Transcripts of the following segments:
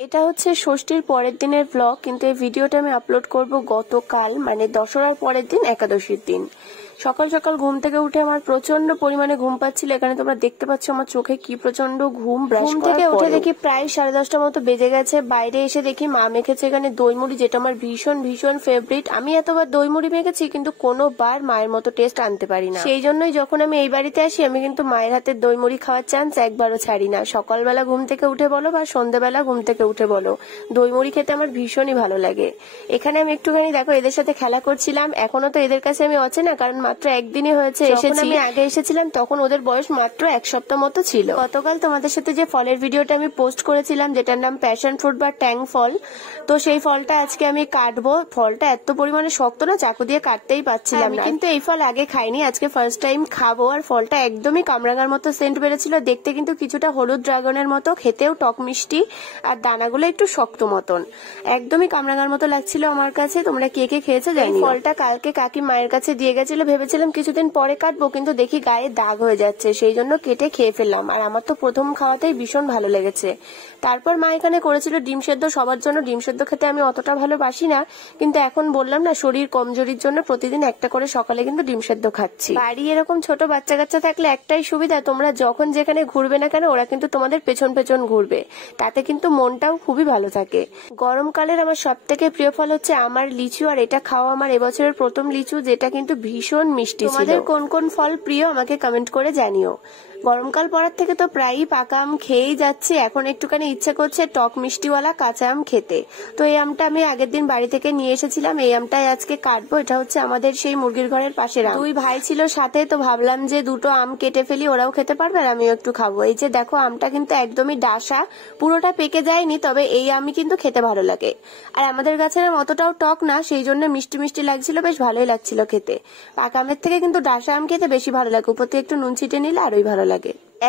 এটা হচ্ছে ষষ্ঠীর পরের দিনের ব্লগ, কিন্তু এই ভিডিওটা আমি আপলোড করব গতকাল, মানে দশরার পরের দিন, একাদশীর দিন। সকাল সকাল ঘুম থেকে উঠে আমার প্রচন্ড পরিমাণে ঘুম পাচ্ছিল। এখানে তোমরা দেখতে পাচ্ছ আমার চোখে কি প্রচন্ড ঘুম। ঘুম থেকে উঠে দেখি প্রায় 10:30টার মতো বেজে গেছে। বাইরে এসে দেখি মা মেখেছে এখানে দই মুড়ি, যেটা আমার ভীষণ ভীষণ ফেভারিট। আমি এতবার দই মুড়ি মেখেছি কিন্তু কোনোবার মায়ের মতো টেস্ট আনতে পারি না। সেই জন্যই যখন আমি এই বাড়িতে আসি আমি কিন্তু মায়ের হাতের দই মুড়ি খাওয়ার চান্স একবারও ছাড়ি না। সকালবেলা ঘুম থেকে উঠে বলো বা সন্ধ্যাবেলা ঘুম থেকে উঠে বলো, দই মুড়ি খেতে আমার ভীষণই ভালো লাগে। এখানে আমি একটুখানি দেখো এদের সাথে খেলা করছিলাম। এখনো তো এদের কাছে আমি অচেনা, কারণ মাত্র একদিনই হয়েছে এসেছি। আমি আগে এসেছিলাম তখন ওদের বয়স মাত্র 1 সপ্তাহ মতো ছিল। গতকাল তোমাদের সাথে যে ফলের ভিডিওটা আমি পোস্ট করেছিলাম, যেটার নাম প্যাশন ফ্রুট বা ট্যাং ফল, তো সেই ফলটা আজকে আমি কাটবো। ফলটা এত পরিমাণে শক্ত না, চাকু দিয়ে কাটতেই পারছিলাম না। কিন্তু এই ফল আগে খাইনি, আজকে ফার্স্ট টাইম খাবো। আর ফলটা একদমই কামরাঙার মতো সেন্ট বেড়েছিল, দেখতে কিন্তু কিছুটা হলুদ ড্রাগনের মতো, খেতেও টক মিষ্টি, আর দানাগুলো একটু শক্ত মতন, একদমই কামরাঙার মতো লাগছিল আমার কাছে। তোমরা কে কে খেয়েছো জানি। ফলটা কালকে কাকি মায়ের কাছে দিয়ে গেছিল, ভেবেছিলাম কিছুদিন পরে কাটবো, কিন্তু দেখি গায়ে দাগ হয়ে যাচ্ছে, সেই জন্য কেটে খেয়ে ফেললাম। আর আমার তো প্রথম খাওয়াতেই ভীষণ ভালো লেগেছে। তারপর মা এখানে করেছিল ডিম সেদ্ধ সবার জন্য। ডিম সেদ্ধ খেতে আমি অতটা ভালোবাসি না, কিন্তু এখন বললাম না, শরীর কমজোরির জন্য প্রতিদিন একটা করে সকালে কিন্তু ডিম সেদ্ধ খাচ্ছি। বাড়ি এরকম ছোট বাচ্চা কাচ্চা থাকলে একটাই সুবিধা, তোমরা যখন যেখানে ঘুরবে না কেন ওরা কিন্তু তোমাদের পেছন পেছন ঘুরবে, তাতে কিন্তু মনটাও খুবই ভালো থাকে। গরমকালের আমার সব থেকে প্রিয় ফল হচ্ছে আমার লিচু, আর এটা খাওয়া আমার এবছরের প্রথম লিচু, যেটা কিন্তু ভীষণ মিষ্টি ছিল। তোমাদের কোন কোন ফল প্রিয় আমাকে কমেন্ট করে জানিও। গরমকাল পড়ার থেকে তো প্রায়ই পাকা আম খেয়েই যাচ্ছে, এখন একটুখানি ইচ্ছা করছে টক মিষ্টিওয়ালা কাঁচা আম খেতে। তো এই আমটা আমি আগের দিন বাড়ি থেকে নিয়ে এসেছিলাম, এই আমটাই আজকে কাটবো। এটা হচ্ছে আমাদের সেই মুরগির ঘরের পাশের আম। 2 ভাই ছিল সাথে, তো ভাবলাম যে 2টো আম কেটে ফেলি, ওরাও খেতে পারবে আর আমিও একটু খাবো। এই যে দেখো আমটা কিন্তু একদমই ডাসা, পুরোটা পেকে যায়নি, তবে এই আমি কিন্তু খেতে ভালো লাগে। আর আমাদের গাছের আম অতটাও টক না, সেই জন্য মিষ্টি মিষ্টি লাগছিল, বেশ ভালোই লাগছিল খেতে। পাকা আমের থেকে কিন্তু ডাসা আম খেতে বেশি ভালো লাগে, উপর থেকে একটু নুন ছিটে নিলে আরোই ভালো লাগে।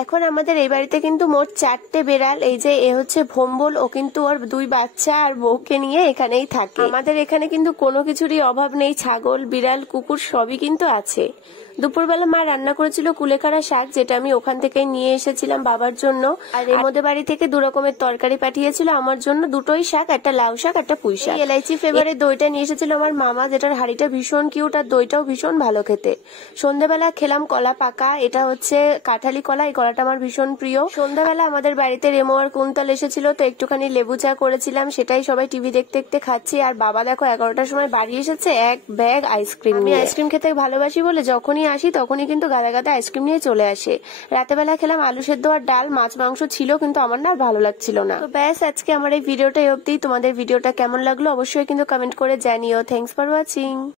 এখন আমাদের এই বাড়িতে কিন্তু মোট 4টে বেড়াল। এই যে এ হচ্ছে ভম্বল, ও কিন্তু ওর 2 বাচ্চা আর বউকে নিয়ে এখানেই থাকে। আমাদের এখানে কিন্তু কোনো কিছুরই অভাব নেই, ছাগল বিড়াল কুকুর সবই কিন্তু আছে। দুপুরবেলা মা রান্না করেছিল কুলেখাড়া শাক, যেটা আমি ওখান থেকে নিয়ে এসেছিলাম বাবার জন্য। আর এমদের বাড়ি থেকে 2 রকমের তরকারি পাঠিয়েছিল আমার জন্য, 2টোই শাক, একটা লাউ শাক একটা পুঁই শাক। এলাইচি ফ্লেভারের দইটা নিয়ে এসেছিল আমার মামা, যেটার হাড়িটা ভীষণ কিউট আর দইটাও ভীষণ ভালো খেতে। সন্ধ্যাবেলা খেলাম কলা পাকা, এটা হচ্ছে কাঁঠালি কলা, এই কলাটা আমার ভীষণ প্রিয়। সন্ধ্যাবেলা আমাদের বাড়িতে রেমো আর কুন্তল এসেছিল, তো একটুখানি লেবু চা করেছিলাম, সেটাই সবাই টিভি দেখতে দেখতে খাচ্ছি। আর বাবা দেখো 11টার সময় বাড়ি এসেছে এক ব্যাগ আইসক্রিম। আমি আইসক্রিম খেতে ভালোবাসি বলে যখনই আসি তখনই কিন্তু গাদা গাদা আইসক্রিম নিয়ে চলে আসে। রাতেবেলা খেলাম আলু সেদ্ধ আর ডাল, মাছ মাংস ছিল, কিন্তু আমার না আর ভালো লাগছিল না। তো ব্যাস, আজকে আমার এই ভিডিওটা অবধি। তোমাদের ভিডিওটা কেমন লাগলো অবশ্যই কিন্তু কমেন্ট করে জানিও। Thanks for watching.